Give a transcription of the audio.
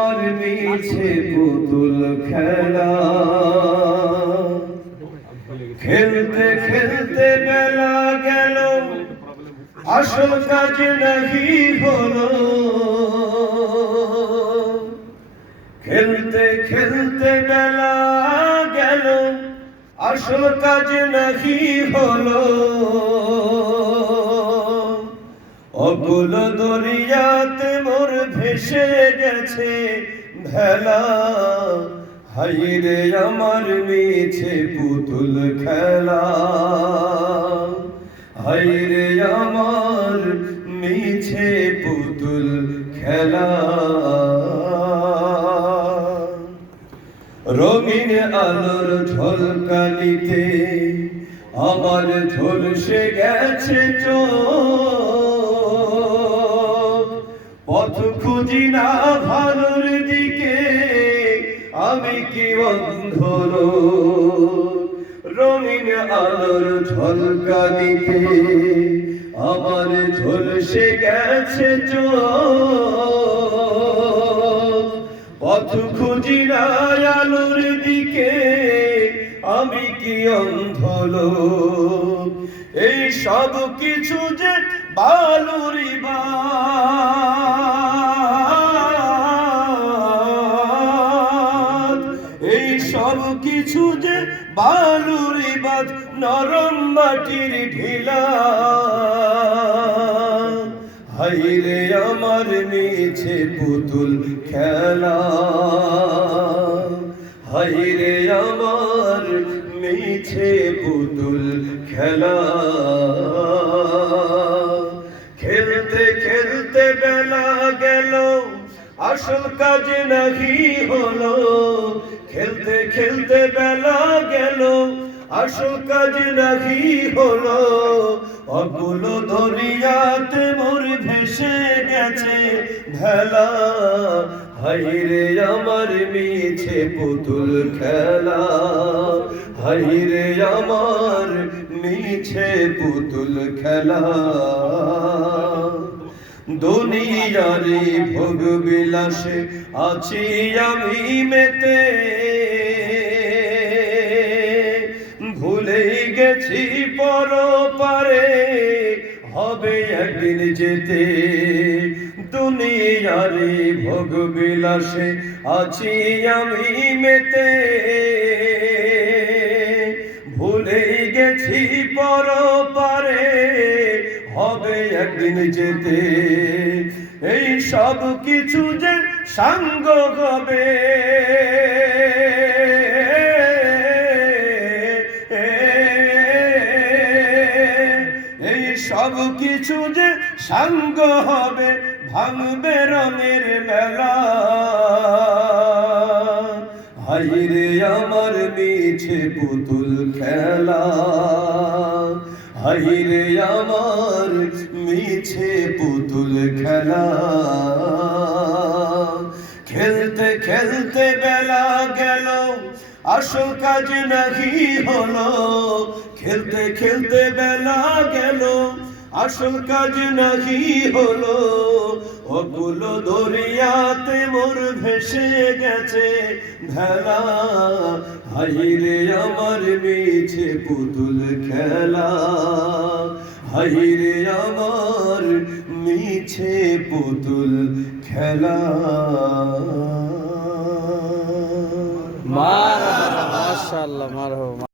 আমার মিছে পুতুল খেলা, খেলতে খেলতে বেলা গেল, আসল কাজ নাহি হলো। খেলতে খেলতে বেলা গেল, আসল কাজ নাহি হলো। অকুল দরিয়াতে মোর ভেসে গেছে ভেলা, হায়রে আমার মিছে পুতুল খেলা, হায়রে আমার মিছে পুতুল খেলা। রঙিন আলোর ঝলকানিতে আমার ঝলসে গেছে চোখ, পথ খুঁজি না ভালোর দিকে আমি কি অন্ধ লোক। রঙিন আলোর ঝলকানিতে আমার ঝলসে গেছে চোখ, পথ খুঁজি না আলোর দিকে আমি কি অন্ধ লোক। এই সব কিছু যে বালুরি বাঁধ, এই সব কিছু যে বালুরি বাঁধ, নরম মাটির ঢিলা। হায়রে আমার মিছে পুতুল খেলা, হায়রে আমার মিছে পুতুল খেলা। খেলতে খেলতে বেলা গেল, আসল কাজ নাহি হলো। খেলতে খেলতে বেলা গেল, আসল কাজ নাহি হলো। অকুল দরিয়াতে মোর ভেসে গেছে ভেলা, হায়রে আমার মিছে পুতুল খেলা, হায়রে আমার মিছে পুতুল খেলা। দুনিয়ারি ভোগ বিলাসে আছি আমি মেতে, ভুলেই গেছি পরপারে হবে একদিন যেতে। দুনিয়ারি ভোগ বিলাসে আছি আমি মেতে, ভুলেই গেছি পরপারে হবে একদিন যেতে। এই সব কিছু যে সাঙ্গ হবে, এই সব কিছু যে সাঙ্গ হবে, ভাঙবে রঙের মেলা। হায়রে আমার মিছে পুতুল খেলা, হায়রে আমার মিছে পুতুল খেলা। খেলতে খেলতে বেলা গেল, আসল কাজ নাহি হলো। খেলতে খেলতে বেলা গেল, আসল কাজ নাহি হলো। অকুল দরিয়াতে মোর ভেসে গেছে ভেলা, হায়রে আমার মিছে পুতুল খেলা, হায়রে আমার মিছে পুতুল খেলা। মাশাআল্লাহ, মারহাবা।